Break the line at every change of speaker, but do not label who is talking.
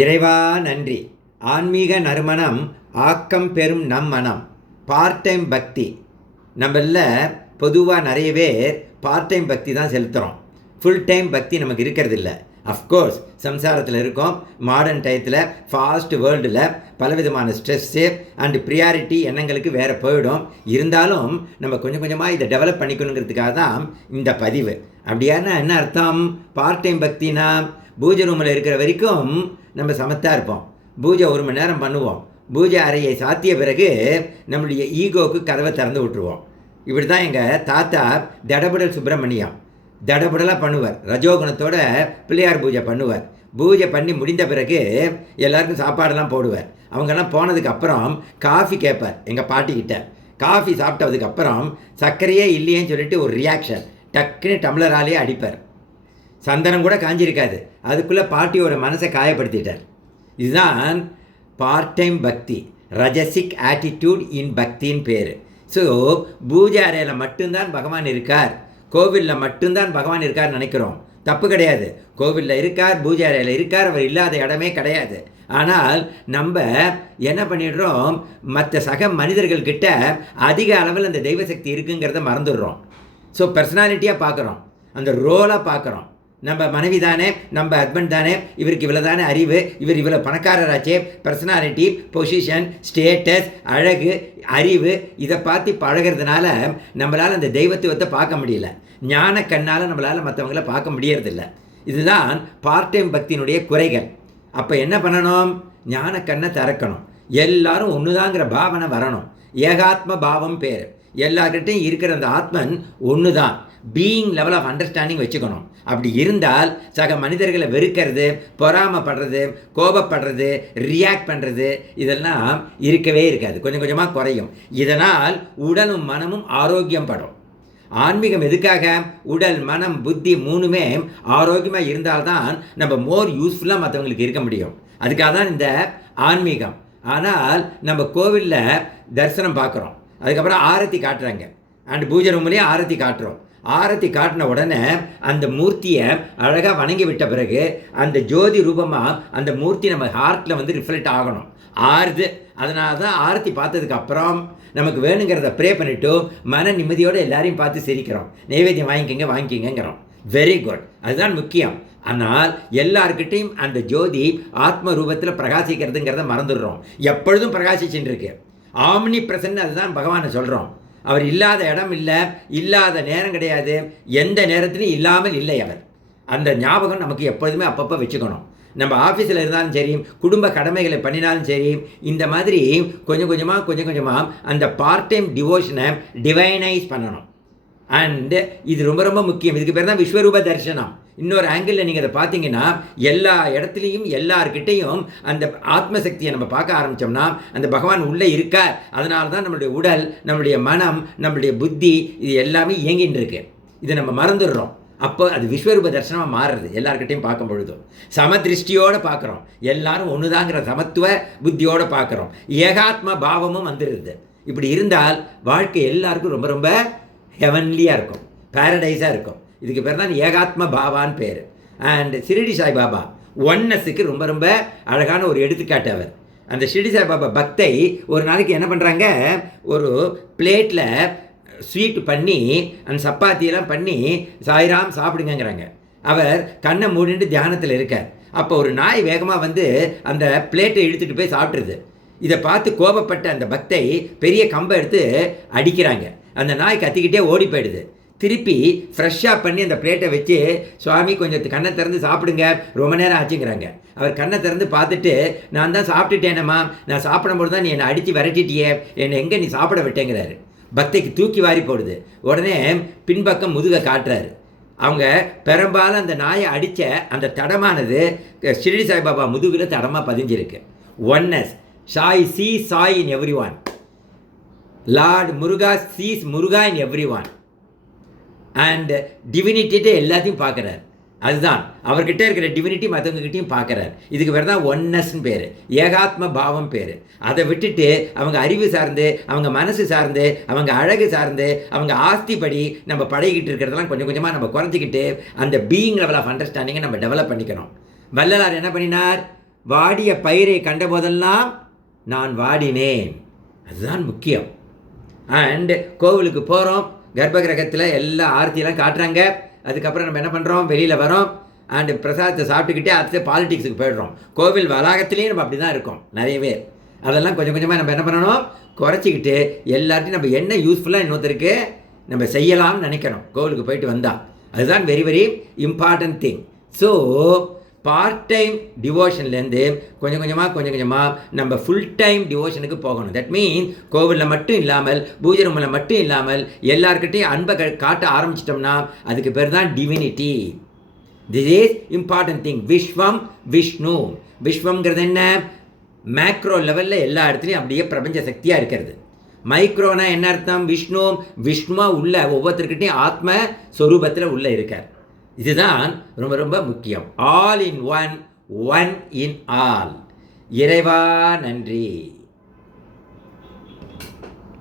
இறைவா நன்றி ஆன்மீக நறுமணம் ஆக்கம் பெறும் நம் மனம் பார்ட் டைம் பக்தி நம்மள பொதுவாக நிறைய பேர் பார்ட் டைம் பக்தி தான் செலுத்துகிறோம் ஃபுல் டைம் பக்தி நமக்கு இருக்கிறது இல்லை அஃப்கோர்ஸ் சம்சாரத்தில் இருக்கோம் மாடர்ன் டயத்தில் ஃபாஸ்ட் வேர்ல்டில் பலவிதமான ஸ்ட்ரெஸ்ஸு அண்டு ப்ரியாரிட்டி எண்ணங்களுக்கு வேறு போயிடும் இருந்தாலும் நம்ம கொஞ்சம் கொஞ்சமாக இதை டெவலப் பண்ணிக்கணுங்கிறதுக்காக தான் இந்த பதிவு அப்படியானா என்ன அர்த்தம் பார்ட் டைம் பக்தினா பூஜை ரூமில் இருக்கிற வரைக்கும் நம்ம சமத்தாக இருப்போம் பூஜை ஒரு மணி நேரம் பண்ணுவோம் பூஜை அறையை சாத்திய பிறகு நம்மளுடைய ஈகோவுக்கு கதவை திறந்து விட்டுருவோம் இப்படி தான் எங்கள் தாத்தா தடபுடல் சுப்பிரமணியம் தடபுடலாக பண்ணுவார் ரஜோகுணத்தோட பிள்ளையார் பூஜை பண்ணுவார் பூஜை பண்ணி முடிந்த பிறகு எல்லாருக்கும் சாப்பாடெல்லாம் போடுவார் அவங்கெல்லாம் போனதுக்கு அப்புறம் காஃபி கேட்பார் எங்கள் பாட்டிக்கிட்ட காஃபி சாப்பிட்டதுக்கு அப்புறம் சர்க்கரையே இல்லையேன்னு சொல்லிட்டு ஒரு ரியாக்ஷன் டக்குன்னு டம்ளராலேயே அடிப்பார் சந்தனம் கூட காஞ்சிருக்காது அதுக்குள்ளே பாட்டியோட மனசை காயப்படுத்திட்டார் இதுதான் பார்ட் டைம் பக்தி ரஜசிக் ஆட்டிடியூட் இன் பக்தின்னு பேர் ஸோ பூஜை அறையில் மட்டும்தான் பகவான் இருக்கார் கோவிலில் மட்டும்தான் பகவான் இருக்கார் நினைக்கிறோம் தப்பு கிடையாது கோவிலில் இருக்கார் பூஜை அறையில் இருக்கார் அவர் இல்லாத இடமே கிடையாது ஆனால் நம்ம என்ன பண்ணிடுறோம் மற்ற சக மனிதர்கள்கிட்ட அதிக அளவில் அந்த தெய்வசக்தி இருக்குங்கிறத மறந்துடுறோம் ஸோ பர்சனாலிட்டியாக பார்க்குறோம் அந்த ரோலாக பார்க்குறோம் நம்ம மனைவி தானே நம்ம ஹஸ்பண்ட் தானே இவருக்கு இவ்வளோ தானே அறிவு இவர் இவ்வளோ பணக்காரராச்சே பர்சனாலிட்டி பொசிஷன் ஸ்டேட்டஸ் அழகு அறிவு இதை பார்த்து பழகிறதுனால நம்மளால் அந்த தெய்வத்துவத்தை பார்க்க முடியல ஞான கண்ணால் நம்மளால் மற்றவங்கள பார்க்க முடியறதில்ல இதுதான் பார்ட் டைம் பக்தியினுடைய குறைகள் அப்போ என்ன பண்ணணும் ஞான கண்ணை திறக்கணும் எல்லாரும் ஒன்று தாங்கிற பாவனை வரணும் ஏகாத்ம பாவம் பேர் எல்லார்கிட்டையும் இருக்கிற அந்த ஆத்மன் ஒன்று தான் பீயிங் லெவல் ஆஃப் அண்டர்ஸ்டாண்டிங் வச்சுக்கணும் அப்படி இருந்தால் சக மனிதர்களை வெறுக்கிறது பொறாமப்படுறது கோபப்படுறது ரியாக்ட் பண்ணுறது இதெல்லாம் இருக்கவே இருக்காது கொஞ்சம் கொஞ்சமாக குறையும் இதனால் உடலும் மனமும் ஆரோக்கியம் படும் ஆன்மீகம் எதுக்காக உடல் மனம் புத்தி மூணுமே ஆரோக்கியமாக இருந்தால்தான் நம்ம மோர் யூஸ்ஃபுல்லாக மற்றவங்களுக்கு இருக்க முடியும் அதுக்காக தான் இந்த ஆன்மீகம் ஆனால் நம்ம கோவிலில் தரிசனம் பார்க்குறோம் அதுக்கப்புறம் ஆரத்தி காட்டுறாங்க அண்ட் பூஜை ரூம்லேயே ஆரத்தி காட்டுறோம் ஆரத்தி காட்டின உடனே அந்த மூர்த்தியை அழகாக வணங்கி விட்ட பிறகு அந்த ஜோதி ரூபமாக அந்த மூர்த்தி நம்ம ஹார்ட்டில் வந்து ரிஃப்ளெக்ட் ஆகணும் ஆறுது அதனால தான் ஆரத்தி பார்த்ததுக்கு அப்புறம் நமக்கு வேணுங்கிறத ப்ரே பண்ணிவிட்டு மன நிம்மதியோடு எல்லாரையும் பார்த்து சிரிக்கிறோம் நைவேத்தியம் வாங்கிக்கோங்க வாங்கிக்கங்கிறோம் வெரி குட் அதுதான் முக்கியம் ஆனால் எல்லாருக்கிட்டையும் அந்த ஜோதி ஆத்ம ரூபத்தில் பிரகாசிக்கிறதுங்கிறத மறந்துடுறோம் எப்பொழுதும் பிரகாசிச்சுட்டு இருக்கு ஆம்னி பிரசன் அதுதான் பகவானை சொல்கிறோம் அவர் இல்லாத இடம் இல்லை இல்லாத நேரம் கிடையாது எந்த நேரத்துலையும் இல்லாமல் இல்லை அவர் அந்த ஞாபகம் நமக்கு எப்பொழுதுமே அப்பப்போ வச்சுக்கணும் நம்ம ஆஃபீஸில் இருந்தாலும் சரி குடும்ப கடமைகளை பண்ணினாலும் சரி இந்த மாதிரி கொஞ்சம் கொஞ்சமாக கொஞ்சம் கொஞ்சமாக அந்த பார்ட் டைம் டிவோஷனை டிவைனைஸ் பண்ணணும் அண்டு இது ரொம்ப ரொம்ப முக்கியம் இதுக்கு பேர் தான் விஸ்வரூப தரிசனம் இன்னொரு ஆங்கிளில் நீங்கள் அதை பார்த்தீங்கன்னா எல்லா இடத்துலையும் எல்லார்கிட்டையும் அந்த ஆத்மசக்தியை நம்ம பார்க்க ஆரம்பித்தோம்னா அந்த பகவான் உள்ளே இருக்கார் அதனால தான் நம்மளுடைய உடல் நம்மளுடைய மனம் நம்மளுடைய புத்தி இது எல்லாமே இயங்கின்னு இருக்கு இதை நம்ம மறந்துடுறோம் அப்போ அது விஸ்வரூப தரிசனமாக மாறுறது எல்லாருக்கிட்டையும் பார்க்கும் பொழுதும் சமதிருஷ்டியோடு பார்க்குறோம் எல்லாரும் ஒன்றுதாங்கிற சமத்துவ புத்தியோடு பார்க்குறோம் ஏகாத்ம பாவமும் வந்துடுது இப்படி இருந்தால் வாழ்க்கை எல்லாருக்கும் ரொம்ப ரொம்ப ஹெவன்லியாக இருக்கும் பேரடைஸாக இருக்கும் இதுக்கு பேர் தான் ஏகாத்ம பாபான்னு பேர் அண்ட் சாய் சாய்பாபா ஒன்னஸுக்கு ரொம்ப ரொம்ப அழகான ஒரு எடுத்துக்காட்டு அவர் அந்த ஷிரடி சாய்பாபா பக்தை ஒரு நாளைக்கு என்ன பண்ணுறாங்க ஒரு பிளேட்டில் ஸ்வீட் பண்ணி அந்த சப்பாத்தியெல்லாம் பண்ணி சாய்ராம் சாப்பிடுங்கிறாங்க அவர் கண்ணை மூடிட்டு தியானத்தில் இருக்கார் அப்போ ஒரு நாய் வேகமாக வந்து அந்த பிளேட்டை இழுத்துட்டு போய் சாப்பிட்ருது இதை பார்த்து கோபப்பட்ட அந்த பக்தை பெரிய கம்பை எடுத்து அடிக்கிறாங்க அந்த நாய் கத்திக்கிட்டே ஓடி போயிடுது திருப்பி ஃப்ரெஷ்ஷாக பண்ணி அந்த பிளேட்டை வச்சு சுவாமி கொஞ்சம் கண்ணை திறந்து சாப்பிடுங்க ரொம்ப நேரம் ஆச்சுங்கிறாங்க அவர் கண்ணை திறந்து பார்த்துட்டு நான் தான் சாப்பிட்டுட்டேனம்மா நான் சாப்பிடும்போது தான் நீ என்னை அடித்து விரட்டிட்டியே என்னை எங்கே நீ சாப்பிட விட்டேங்கிறாரு பக்தைக்கு தூக்கி வாரி போடுது உடனே பின்பக்கம் முதுகை காட்டுறாரு அவங்க பெரும்பாலும் அந்த நாயை அடித்த அந்த தடமானது ஷிரடி சாய்பாபா முதுகில் தடமாக பதிஞ்சிருக்கு oneness Sai see Sai in everyone lord Muruga sees Muruga in everyone and divinity எல்லாத்தையும் பார்க்குறார் அதுதான் அவர்கிட்ட இருக்கிற டிவினிட்டி மற்றவங்ககிட்டையும் பார்க்குறார் இதுக்கு பேர் தான் ஒன்னஸ்ன்னு பேர் ஏகாத்ம பாவம் பேர் அதை விட்டுட்டு அவங்க அறிவு சார்ந்து அவங்க மனசு சார்ந்து அவங்க அழகு சார்ந்து அவங்க ஆஸ்திப்படி நம்ம பழகிட்டு இருக்கிறதெல்லாம் கொஞ்சம் கொஞ்சமாக நம்ம குறைஞ்சிக்கிட்டு அந்த பீயிங் லெவல் ஆஃப் அண்டர்ஸ்டாண்டிங்கை நம்ம டெவலப் பண்ணிக்கணும் வல்லலார் என்ன பண்ணினார் வாடிய பயிரை கண்ட போதெல்லாம் நான் வாடினேன் அதுதான் முக்கியம் அண்டு கோவிலுக்கு போகிறோம் கர்ப்ப கிரகத்தில் எல்லா ஆர்த்தியெல்லாம் காட்டுறாங்க அதுக்கப்புறம் நம்ம என்ன பண்ணுறோம் வெளியில் வரோம் அண்டு பிரசாதத்தை சாப்பிட்டுக்கிட்டே அடுத்து பாலிடிக்ஸுக்கு போயிடுறோம் கோவில் வளாகத்துலேயும் நம்ம அப்படி தான் இருக்கோம் நிறைய பேர் அதெல்லாம் கொஞ்சம் கொஞ்சமாக நம்ம என்ன பண்ணணும் குறைச்சிக்கிட்டு எல்லாத்தையும் நம்ம என்ன யூஸ்ஃபுல்லாக இன்னொருத்தருக்கு நம்ம செய்யலாம்னு நினைக்கணும் கோவிலுக்கு போயிட்டு வந்தால் அதுதான் very very important thing so part time டிவோஷன்லேருந்து கொஞ்சம் கொஞ்சமாக கொஞ்சம் கொஞ்சமாக நம்ம ஃபுல் டைம் டிவோஷனுக்கு போகணும் தட் மீன்ஸ் கோவிலில் மட்டும் இல்லாமல் பூஜை ரூமில் மட்டும் இல்லாமல் எல்லாருக்கிட்டையும் அன்பை காட்ட ஆரம்பிச்சிட்டோம்னா அதுக்கு பேர் தான் divinity this is important thing விஸ்வம் விஷ்ணு விஸ்வங்கிறது என்ன மேக்ரோ லெவலில் எல்லா இடத்துலையும் அப்படியே பிரபஞ்ச சக்தியாக இருக்கிறது மைக்ரோனா என்ன அர்த்தம் விஷ்ணு விஷ்ணுவா உள்ள ஒவ்வொருத்தருக்கிட்டையும் ஆத்ம ஸ்வரூபத்தில் உள்ளே இருக்கார் இதுதான் ரொம்ப ரொம்ப முக்கியம் all in one one in all இறைவா நன்றி